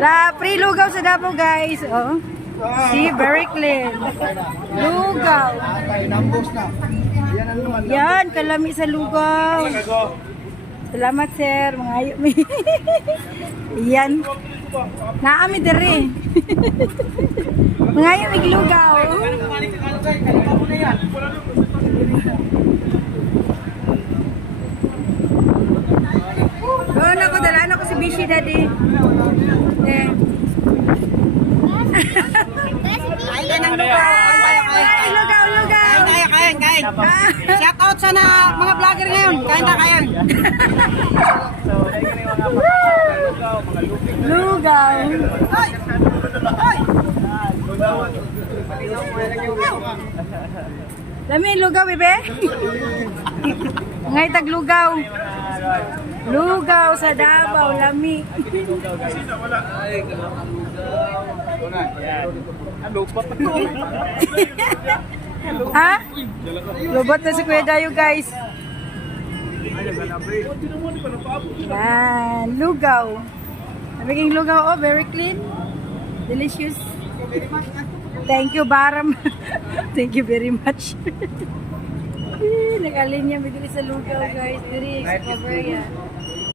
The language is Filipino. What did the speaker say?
La free lugaw sa Davao guys. Oh. See, very clean. Lugaw. Yan, kalami sa lugaw. Salamat sir, mga ayo mi. Yan. Naami dere. Mga ayo mi lugaw. Oh, nako dala ko si Bishi daddy. Eh. Ayan ang lugaw. Lugaw. Kain. Shout out sa mga vlogger ngayon. Kain. Lugaw. Dami lugaw, bebe. Ngay tag lugaw. Lugaw sa Davao, lami. Ha? Lobot na si Kuya Dayo, guys. Yan, lugaw. Nabiging lugaw, oh, very clean. Delicious. Thank you, Baram. Thank you very much. Nag-alinya, may dili sa lugaw, guys. Dili, sa Cabrera.